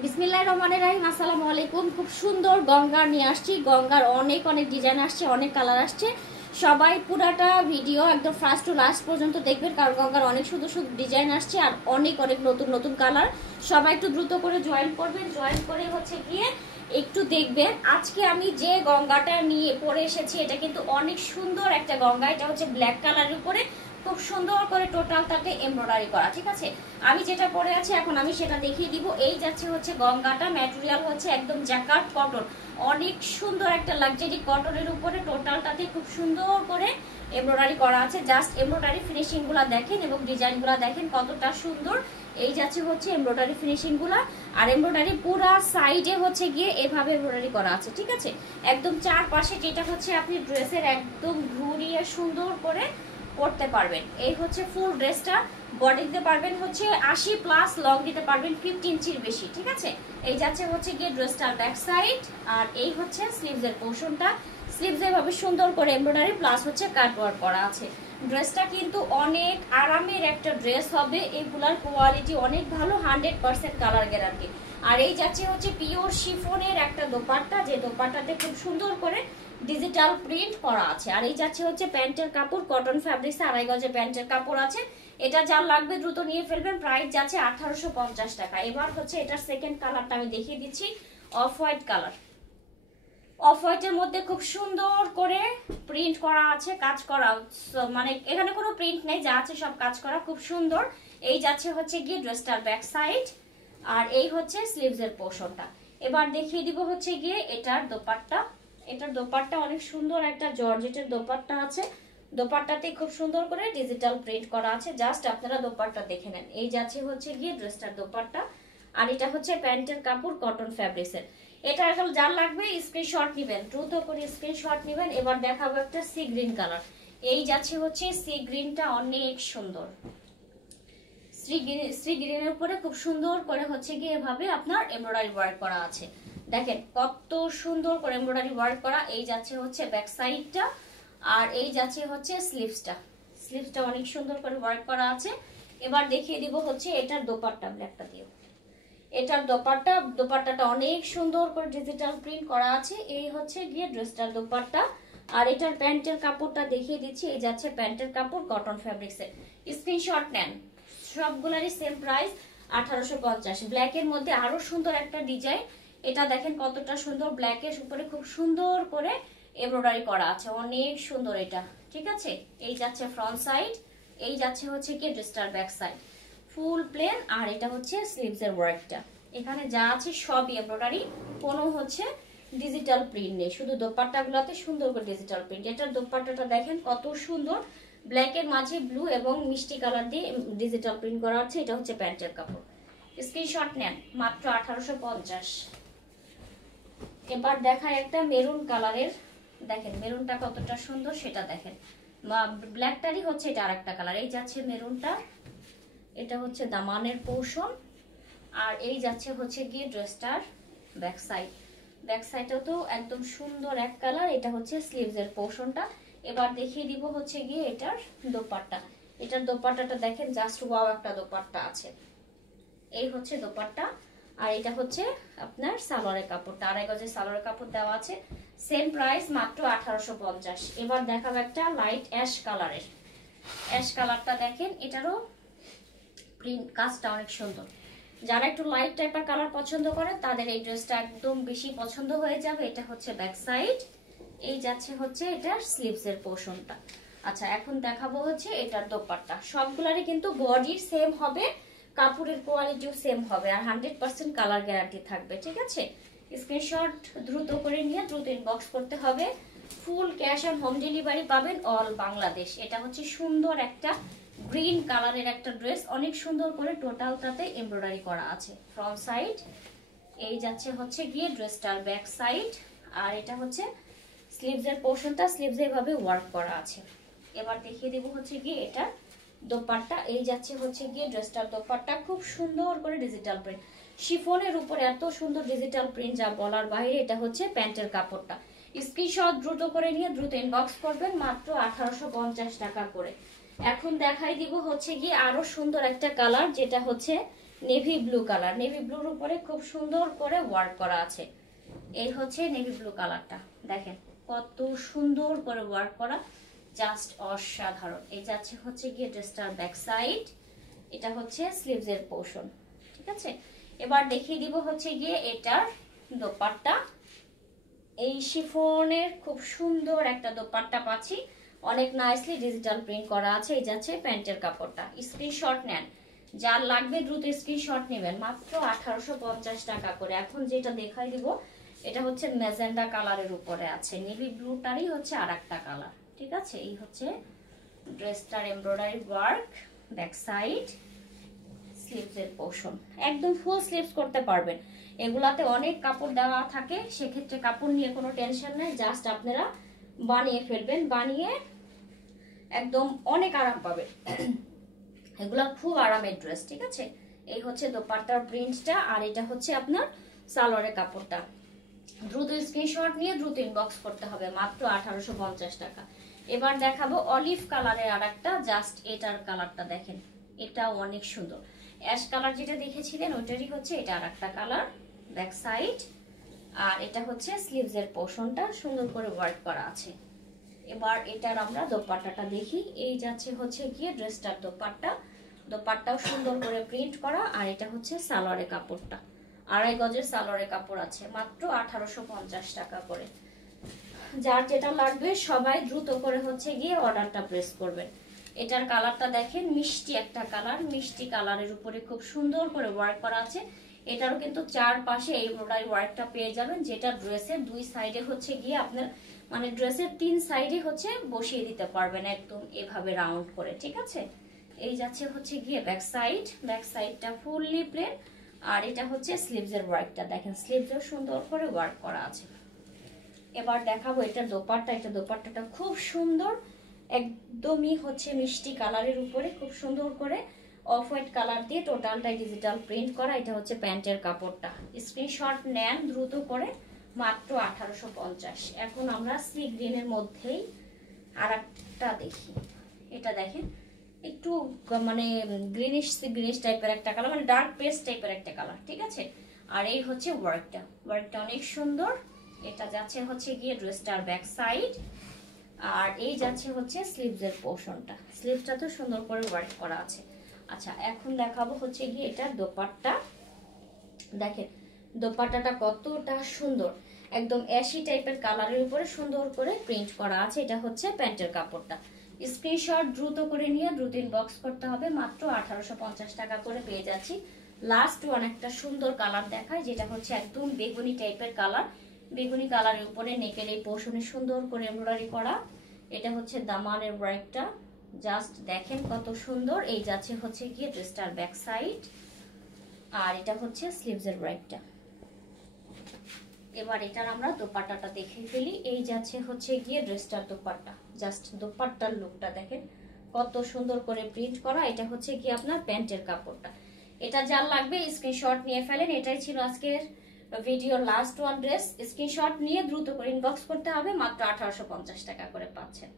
বিসমিল্লাহির রহমানির রহিম। আসসালামু আলাইকুম। খুব সুন্দর গঙ্গার নিয়ে আসছি। গঙ্গার অনেক অনেক ডিজাইন আসছে, অনেক কালার আসছে। সবাই পুরাটা ভিডিও একদম ফার্স্ট টু লাস্ট পর্যন্ত দেখবেন, কারণ গঙ্গার অনেক সুন্দর সুন্দর ডিজাইন আসছে আর অনেক অনেক নতুন নতুন কালার। সবাই একটু দ্রুত করে জয়েন করবেন, জয়েন করে হচ্ছে গিয়ে একটু দেখবেন। আজকে আমি যে গঙ্গাটা নিয়ে পরে এসেছি এটা কিন্তু অনেক সুন্দর একটা গঙ্গা। এটা হচ্ছে ব্ল্যাক কালারের উপরে খুব সুন্দর করে টোটালটাতে এমব্রয়ডারি করা। ঠিক আছে, আমি যেটা পরে আছি এখন আমি সেটা দেখিয়ে দিব। এই যাচ্ছে হচ্ছে গঙ্গাটা, ম্যাটেরিয়াল হচ্ছে একদম জ্যাকার্ড কটন, অনেক সুন্দর একটা লাক্সারি কটনের উপরে টোটালটাতে খুব সুন্দর করে এমব্রয়ডারি করা আছে। জাস্ট এমব্রয়ডারি ফিনিশিং গুলা দেখেন এবং ডিজাইন গুলা দেখেন কতটা সুন্দর। এই যাচ্ছে হচ্ছে এমব্রয়ডারি ফিনিশিং গুলা, আর এমব্রয়ডারি পুরা সাইডে হচ্ছে গিয়ে এভাবে এমব্রয়ডারি করা আছে। ঠিক আছে, একদম চারপাশে যেটা হচ্ছে আপনি ড্রেসের একদম ঘুরিয়ে সুন্দর করে পরতে পারবেন। এই হচ্ছে ফুল ড্রেসটা। বডি দিতে পারবেন হচ্ছে 80+, লং দিতে পারবেন 50 ইঞ্চির বেশি। ঠিক আছে, এই যাচ্ছে হচ্ছে গিয়ে ড্রেসটার ব্যাক সাইড, আর এই হচ্ছে স্লিভস এর পোর্শনটা। স্লিভস এভাবে সুন্দর করে এমব্রয়ডারি প্লাস হচ্ছে কাট ওয়ার্ক করা আছে। ড্রেসটা কিন্তু অনেক আরামের একটা ড্রেস হবে। এগুলার কোয়ালিটি অনেক ভালো, 100% কালার গ্যারান্টি। আর এই যাচ্ছে হচ্ছে পিওর শিফনের একটা দোপাট্টা, যে দোপাট্টাতে খুব সুন্দর করে ডিজিটাল প্রিন্ট করা আছে। আর এই যাচ্ছে হচ্ছে প্যান্টের কাপড়, কটন ফ্যাব্রিক্স, 2.5 গজে প্যান্টের কাপড় আছে। এটা যার লাগবে দ্রুত নিয়ে ফেলবেন। প্রাইস যাচ্ছে 1850 টাকা। এবার হচ্ছে এটার সেকেন্ড কালারটা আমি দেখিয়ে দিচ্ছি, অফ হোয়াইট কালার। অফ হোয়াইটের মধ্যে খুব সুন্দর করে প্রিন্ট করা আছে, কাজ করা, মানে এখানে কোনো প্রিন্ট নেই, যা আছে সব কাজ করা, খুব সুন্দর। এই যাচ্ছে হচ্ছে গিয়ে ড্রেসটার ব্যাক সাইড, আর এই হচ্ছে স্লিভস এর পোর্শনটা। এবার দেখিয়ে দিব হচ্ছে গিয়ে এটার দোপাট্টা। এটার দোপাট্টা অনেক সুন্দর একটা জর্জেটের দোপাট্টা আছে। দোপাট্টাতে খুব সুন্দর করে ডিজিটাল প্রিন্ট করা আছে। জাস্ট আপনারা দোপাট্টা দেখে নেন। এই যাচ্ছে হচ্ছে গিয়ে ড্রেসটার দোপাট্টা, আর এটা হচ্ছে প্যান্টের কাপড়, কটন ফ্যাব্রিক্সের। এটা এখন যার লাগবে স্ক্রিনশট নেবেন, দ্রুত করে স্ক্রিনশট নেবেন। এবার দেখাবো একটা সি গ্রিন কালার। এই যাচ্ছে হচ্ছে সি গ্রিনটা, অনেক সুন্দর। সি গ্রিনের উপরে খুব সুন্দর করে হচ্ছে গিয়ে এভাবে আপনার এমব্রয়ডারি ওয়ার্ক করা আছে। দেখেন কত সুন্দর করে এমব্রয়ডারি ওয়ার্ক করা। এই যাচ্ছে হচ্ছে ব্যাক সাইডটা, আর এই যাচ্ছে হচ্ছে স্লিভসটা। স্লিভসটা অনেক সুন্দর করে ওয়ার্ক করা আছে। এবার দেখিয়ে দিব হচ্ছে এটার দোপাট্টা, ব্ল্যাকটা দিয়ে। এটার দোপাট্টাটা অনেক সুন্দর করে ডিজিটাল প্রিন্ট করা আছে। এই হচ্ছে গিয়ে ড্রেসটার দোপাট্টা, আর এটার প্যান্টের কাপড়টা দেখিয়ে দিচ্ছি। এই যাচ্ছে প্যান্টের কাপড়, কটন ফ্যাব্রিক্সের। স্ক্রিনশট নেন, সবগুলারই সেম প্রাইস 1850। ব্ল্যাকের মধ্যে আরো সুন্দর একটা ডিজাইন, এটা দেখেন কতটা সুন্দর। ব্ল্যাকের উপরে খুব সুন্দর করে এমব্রয়ডারি করা আছে, অনেক সুন্দর এটা। ঠিক আছে, এই যাচ্ছে ফ্রন্ট সাইড, এই যাচ্ছে হচ্ছে কি ড্রেসটার ব্যাক সাইড, ফুল প্লেন। আর এটা হচ্ছে স্লিভস এর ওয়ার্কটা। এখানে যা আছে সবই এমব্রয়ডারি, কোনো হচ্ছে ডিজিটাল প্রিন্ট নেই, শুধু দোপাট্টাগুলোতে সুন্দর করে ডিজিটাল প্রিন্ট। এটার দোপাট্টাটা দেখেন কত সুন্দর, ব্ল্যাকের মাঝে ব্লু এবং মিষ্টি কালার দিয়ে ডিজিটাল প্রিন্ট করা আছে। এটা হচ্ছে প্যান্টের কাপড়। স্ক্রিনশট নেন, মাত্র 1850। এবার দেখায় একটা মেরুন কালারের, দেখেন মেরুনটা কতটা সুন্দর সেটা দেখেন। ব্ল্যাকটারই হচ্ছে এটা আরেকটা কালার। এই যাচ্ছে মেরুনটা, এটা হচ্ছে দামানের পোর্শন, আর এই যাচ্ছে হচ্ছে গিয়ে ড্রেসটার ব্যাক সাইড। ব্যাক সাইডটাও তো একদম সুন্দর এক কালার। এটা হচ্ছে স্লিভস এর পোর্শনটা। এবার দেখিয়ে দিব হচ্ছে গিয়ে এটার দোপাট্টা। এটার দোপাট্টাটা দেখেন, জাস্ট ওয়াও একটা দোপাট্টা আছে। এই হচ্ছে দোপাট্টা, আর এটা হচ্ছে আপনার সালোয়ারের কাপড়টা, 2.5 গজের সালোয়ারের কাপড় দেওয়া আছে। সেম প্রাইস, মাত্র 1850। এবার দেখাবো একটা লাইট অ্যাশ কালারের। অ্যাশ কালারটা দেখেন, এটারও প্রিন্ট কাজটা অনেক সুন্দর। যারা একটু লাইট টাইপের কালার পছন্দ করে তাদের এই ড্রেসটা একদম বেশি পছন্দ হয়ে যাবে। এটা হচ্ছে ব্যাক সাইড, এই যাচ্ছে হচ্ছে এটার স্লিভস এর পোর্শনটা। আচ্ছা, এখন দেখাবো হচ্ছে এটার দোপাট্টা। সবগুলারই কিন্তু বডি সেম হবে, কাপড়ের কোয়ালিটিও সেম হবে, আর 100% কালার গ্যারান্টি থাকবে। ঠিক আছে, স্ক্রিনশট দ্রুত করে নিয়ে দ্রুত ইনবক্স করতে হবে। Full cash on home delivery পাবেন অল বাংলাদেশ। এটা হচ্ছে সুন্দর একটা গ্রিন কালারের একটা ড্রেস, অনেক সুন্দর করে টোটালটাতে এমব্রয়ডারি করা আছে। ফ্রন্ট সাইড, এই যাচ্ছে হচ্ছে গিয়ে ড্রেসটার ব্যাক সাইড, আর এটা হচ্ছে স্লিভস এর পোর্শনটা। স্লিভস এভাবে ওয়ার্ক করা আছে। এবার দেখিয়ে দেব হচ্ছে গিয়ে এটা দোপাট্টা। এই যাচ্ছে হচ্ছে গিয়ে ড্রেসটার দোপাট্টা, খুব সুন্দর করে ডিজিটাল প্রিন্ট, শিফনের উপর এত সুন্দর ডিজিটাল প্রিন্ট যা বলার বাইরে। এটা হচ্ছে প্যান্টের কাপড়টা। স্ক্রিনশট দ্রুত করে নিয়ে দ্রুত ইনবক্স করবেন, মাত্র 1850 টাকা করে। এখন দেখাই দিব হচ্ছে গিয়ে আরো সুন্দর একটা কালার, যেটা হচ্ছে নেভি ব্লু কালার, নেভি ব্লুর উপরে খুব সুন্দর করে ওয়ার্ক করা আছে। এই হচ্ছে নেভি ব্লু কালারটা, দেখেন কত সুন্দর করে ওয়ার্ক করা, জাস্ট অসাধারণ। এই যাচ্ছে হচ্ছে গিয়ে ড্রেসটার ব্যাক সাইড, এটা হচ্ছে স্লিভস এর পোর্শন, ঠিক আছে। এবার দেখিয়ে দিব হচ্ছে গিয়ে এটার দোপাট্টা। এই শিফনের খুব সুন্দর একটা দোপাট্টা পাচ্ছি, অনেক নাইসলি ডিজিটাল প্রিন্ট করা আছে। এই যাচ্ছে প্যান্টের কাপড়টা, স্ক্রিনশট নেন, যার লাগবে দ্রুত স্ক্রিনশট নেবেন, মাত্র 1850 টাকা করে। এখন যেটা দেখাই দিব এটা হচ্ছে ম্যাজেন্ডা কালারের উপরে আছে, নেভি ব্লুটারই হচ্ছে আর একটা কালার, ঠিক আছে। এই হচ্ছে ড্রেসটার embroidery work, back side, sleeves এর পোর্শন, একদম ফুল স্লিভস করতে পারবেন। এগুলাতে অনেক কাপড় দেওয়া থাকে, সেক্ষেত্রে কাপড় নিয়ে কোনো টেনশন নেই, জাস্ট আপনারা বানিয়ে ফেলবেন, বানিয়ে একদম অনেক আরাম পাবেন। এগুলা খুব আরামের ড্রেস, ঠিক আছে। এই হচ্ছে দোপাট্টার প্রিন্টটা, আর এটা হচ্ছে আপনার সালোয়ারের কাপড়টা। দ্রুত স্ক্রিনশট নিয়ে দ্রুত ইনবক্স করতে হবে, মাত্র 1850 টাকা। এবার দেখাবো অলিভ কালারের আর একটা, জাস্ট এটার কালারটা দেখেন, এটা অনেক সুন্দর। অ্যাশ কালার যেটা দেখেছিলেন ওইটারই হচ্ছে এটা আর একটা কালার, ব্যাক সাইড, আর এটা হচ্ছে স্লিভস এর পোর্শনটা সুন্দর করে ওয়ার্ক করা আছে। এবার এটার আমরা দোপাট্টাটা দেখি। এই যাচ্ছে হচ্ছে গিয়ে ড্রেসটার দোপাট্টা, দোপাট্টাও সুন্দর করে প্রিন্ট করা, আর এটা হচ্ছে সালোয়ারের কাপড়টা, 2.5 গজের সালোয়ারের কাপড় আছে, মাত্র 1850 টাকা করে। যার যেটা লাগবে সবাই দ্রুত করে হচ্ছে গিয়ে অর্ডারটা প্রেস করবেন। এটার কালারটা দেখেন, মিষ্টি একটা কালার, মিষ্টি কালারের উপরে খুব সুন্দর করে ওয়ার্ক করা আছে। এটারও কিন্তু চারপাশে এই এমব্রয়ডারি ওয়ার্কটা পেয়ে যাবেন, যেটা ড্রেসের 2 সাইডে হচ্ছে গিয়ে আপনার মানে ড্রেসের 3 সাইডে হচ্ছে বসিয়ে দিতে পারবেন একদম এভাবে রাউন্ড করে, ঠিক আছে। এই যাচ্ছে হচ্ছে গিয়ে ব্যাক সাইড, ব্যাক সাইডটা ফুললি প্লেন, আর এটা হচ্ছে স্লিভস এর ওয়ার্কটা, দেখেন স্লিভসও সুন্দর করে ওয়ার্ক করা আছে। এবার দেখাবো এটা দোপাট্টা, এটা দোপাট্টাটা খুব সুন্দর, একদমই হচ্ছে মিষ্টি কালারের উপরে খুব সুন্দর করে অফ হোয়াইট কালার দিয়ে টোটালটাই ডিজিটাল প্রিন্ট করা। এটা হচ্ছে প্যান্টের কাপড়টা, স্ক্রিনশট নেন দ্রুত করে, মাত্র 1850। এখন আমরা সি গ্রিনের মধ্যেই আর একটা দেখি, এটা দেখেন একটু মানে গ্রিনিশ গ্রিনিশ টাইপের একটা কালার, মানে ডার্ক পেস্ট টাইপের একটা কালার, ঠিক আছে। আর এই হচ্ছে ওয়ার্কটা, ওয়ার্কটা অনেক সুন্দর। এটা যাচ্ছে হচ্ছে গিয়ে ড্রেসটার ব্যাক সাইড, আর এই যাচ্ছে হচ্ছে স্লিভস এর পোর্শনটা, স্লিভসটা তো সুন্দর করে ওয়ার্ক করা আছে। আচ্ছা এখন দেখাবো হচ্ছে গিয়ে এটার দোপাট্টা, দেখেন দোপাট্টাটা কতটা সুন্দর, একদম অ্যাশি টাইপের কালারের উপরে সুন্দর করে প্রিন্ট করা আছে। এটা হচ্ছে প্যান্টের কাপড়টা, স্ক্রিনশট দ্রুত করে নিয়ে দ্রুত ইনবক্স করতে হবে, মাত্র 1850 টাকা করে পেয়ে যাচ্ছি। লাস্ট ওয়ান একটা সুন্দর কালার দেখায়, যেটা হচ্ছে একদম বেগুনি টাইপের কালার, বেগুনি কালারের উপরে নেকের এই পোর্শনে সুন্দর করে এমব্রয়ডারি করা। এটা হচ্ছে দামানের ওয়ার্কটা, জাস্ট দেখেন কত সুন্দর। এই যাচ্ছে হচ্ছে গিয়ে ড্রেসটার ব্যাক সাইড, আর এটা হচ্ছে স্লিভস এর ওয়ার্কটা। এবার এটার আমরা দোপাট্টাটা দেখে ফেলি। এই যাচ্ছে হচ্ছে গিয়ে ড্রেসটার দোপাট্টা, জাস্ট দোপাট্টার লুকটা দেখেন কত সুন্দর করে প্রিন্ট করা। এটা হচ্ছে কি আপনার প্যান্টের কাপড়টা। এটা যার লাগবে স্ক্রিনশট নিয়ে ফেলেন। এটাই ছিল আজকের ভিডিওর লাস্ট ওয়ান ড্রেস। স্ক্রিনশট নিয়ে দ্রুত করে ইনবক্স করতে হবে, মাত্র 1850 টাকা করে পাচ্ছেন।